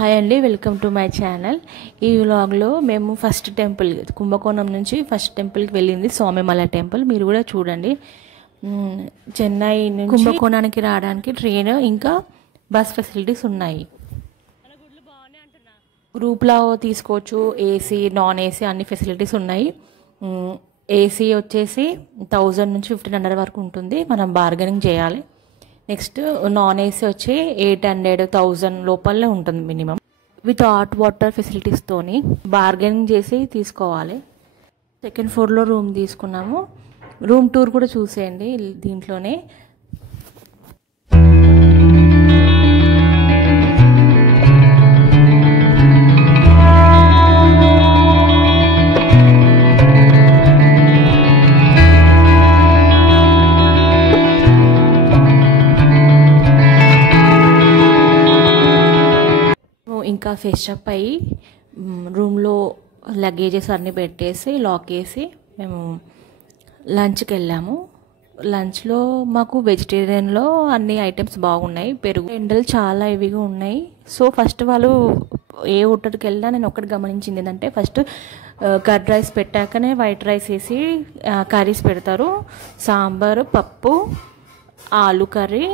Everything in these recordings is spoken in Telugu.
హాయ్ అండి, వెల్కమ్ టు మై ఛానల్. ఈ వ్లాగ్లో మేము ఫస్ట్ టెంపుల్ కుంభకోణం నుంచి ఫస్ట్ టెంపుల్కి వెళ్ళింది స్వామిమల టెంపుల్. మీరు కూడా చూడండి. చెన్నై నుంచి కుంభకోణానికి రావడానికి ట్రైన్ ఇంకా బస్ ఫెసిలిటీస్ ఉన్నాయి. గ్రూప్లో తీసుకోవచ్చు, ఏసీ నాన్ ఏసీ అన్ని ఫెసిలిటీస్ ఉన్నాయి. ఏసీ వచ్చేసి 1000 నుంచి 1500 వరకు ఉంటుంది, మనం బార్గెనింగ్ చేయాలి. నెక్స్ట్ నాన్ ఏసీ వచ్చి 800, 1000 లోపలనే ఉంటుంది మినిమం. విత్ హాట్ వాటర్ ఫెసిలిటీస్తోని బార్గెనింగ్ చేసి తీసుకోవాలి. సెకండ్ ఫ్లోర్లో రూమ్ తీసుకున్నాము. రూమ్ టూర్ కూడా చూసేయండి దీంట్లోనే. ఇంకా ఫ్రెష్ అప్ అయ్యి రూమ్లో లగేజెస్ అన్నీ పెట్టేసి లాక్ వేసి మేము లంచ్కి వెళ్ళాము. లంచ్లో మాకు వెజిటేరియన్లో అన్ని ఐటమ్స్ బాగున్నాయి. పెరుగు ఎండలు చాలా హెవీగా ఉన్నాయి. సో ఫస్ట్ వాళ్ళు ఏ హోటల్కి వెళ్ళినా నేను ఒకటి గమనించింది ఏంటంటే, ఫస్ట్ కర్డ్ రైస్ పెట్టాకనే వైట్ రైస్ వేసి కర్రీస్ పెడతారు. సాంబారు, పప్పు, ఆలు కర్రీ,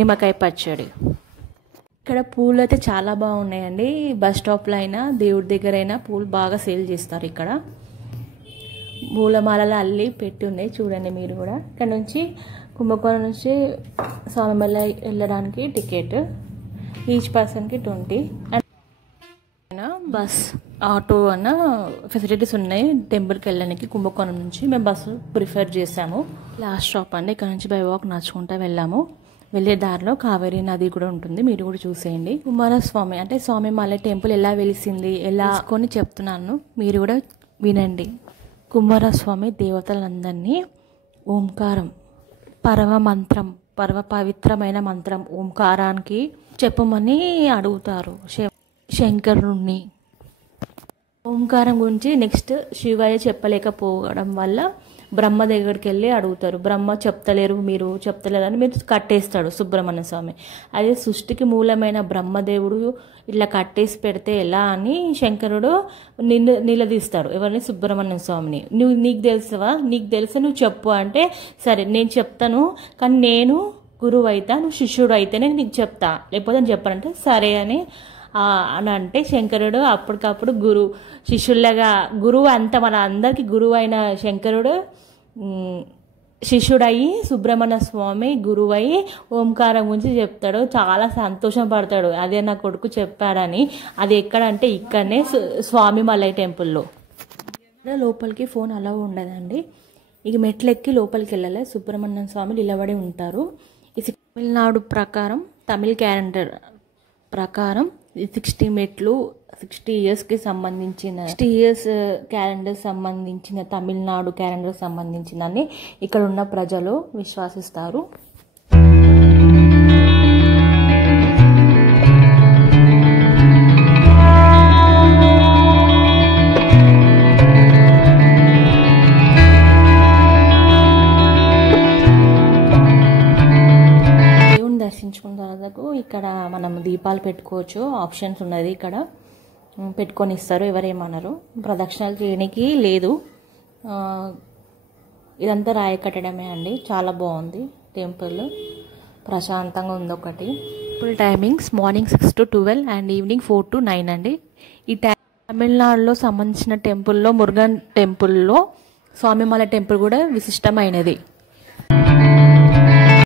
నిమ్మకాయ పచ్చడి. ఇక్కడ పూలు అయితే చాలా బాగున్నాయండి. బస్ స్టాప్లో అయినా దేవుడి దగ్గర అయినా పూలు బాగా సేల్ చేస్తారు. ఇక్కడ పూలమాలలు అల్లి పెట్టి ఉన్నాయి, చూడండి మీరు కూడా. ఇక్కడ నుంచి కుంభకోణం నుంచి స్వామిమల వెళ్ళడానికి టికెట్ ఈచ్ పర్సన్కి 20. అండ్ బస్ ఆటో అన్న ఫెసిలిటీస్ ఉన్నాయి టెంపుల్కి వెళ్ళడానికి. కుంభకోణం నుంచి మేము బస్సు ప్రిఫర్ చేసాము. లాస్ట్ స్టాప్ అండి. ఇక్కడ నుంచి బై వాక్ నడుచుకుంటూ వెళ్ళాము. వెళ్ళే దారిలో కావేరీ నది కూడా ఉంటుంది, మీరు కూడా చూసేయండి. కుమారస్వామి అంటే స్వామిమల టెంపుల్ ఎలా వెలిసింది ఎలా కొని చెప్తున్నాను, మీరు కూడా వినండి. కుమారస్వామి దేవతలందరినీ ఓంకారం పవిత్రమైన మంత్రం ఓంకారానికి చెప్పమని అడుగుతారు శంకరుణ్ణి. ఓంకారం గురించి నెక్స్ట్ శివయ్య చెప్పలేకపోవడం వల్ల బ్రహ్మ దగ్గరికి వెళ్ళి అడుగుతారు. బ్రహ్మ చెప్తలేరు అని మీరు కట్టేస్తాడు సుబ్రహ్మణ్య స్వామి. అదే సృష్టికి మూలమైన బ్రహ్మదేవుడు ఇట్లా కట్టేసి పెడితే ఎలా అని శంకరుడు నిలదీస్తాడు ఎవరిని, సుబ్రహ్మణ్య స్వామిని. నీకు తెలిసా నువ్వు చెప్పు అంటే, సరే నేను చెప్తాను, కానీ నేను గురువు అయితా, నువ్వు శిష్యుడు అయితేనే నీకు చెప్తా, లేకపోతే అని చెప్పానంటే సరే అని అంటే శంకరుడు అప్పటికప్పుడు శిష్యుల్లాగా గురువు అంతా మన అందరికి గురువు అయిన శంకరుడు శిష్యుడయ్యి సుబ్రహ్మణ్య స్వామి గురువయ్యి ఓంకారం గురించి చెప్తాడు. చాలా సంతోషం పడతాడు, అదే నా కొడుకు చెప్పాడని. అది ఎక్కడంటే ఇక్కడనే స్వామిమల టెంపుల్లో. లోపలికి ఫోన్ అలా ఉండదండి. ఇక మెట్లు ఎక్కి లోపలికి వెళ్ళాలి. సుబ్రహ్మణ్య స్వామి నిలబడి ఉంటారు. ఇది తమిళనాడు ప్రకారం, తమిళ క్యాలెండర్ ప్రకారం 60 మెట్లు 60 ఇయర్స్కి సంబంధించిన 60 ఇయర్స్ క్యాలెండర్ సంబంధించిన తమిళనాడు క్యాలెండర్ సంబంధించిందని ఇక్కడ ఉన్న ప్రజలు విశ్వసిస్తారు. దర్శించుకున్న తర్వాత ఇక్కడ మనం దీపాలు పెట్టుకోవచ్చు, ఆప్షన్స్ ఉన్నది. ఇక్కడ పెట్టుకొని ఇస్తారు, ఎవరేమన్నారు. ప్రదక్షిణాలు చేయడానికి లేదు. ఇదంతా రాయి కట్టడమే అండి. చాలా బాగుంది టెంపుల్, ప్రశాంతంగా ఉంది. ఒకటి temple timings morning 6 to 12 and evening 4 to 9 అండి. ఈ తమిళనాడులో సంబంధించిన టెంపుల్లో మురుగన్ టెంపుల్లో స్వామిమల టెంపుల్ కూడా విశిష్టమైనది.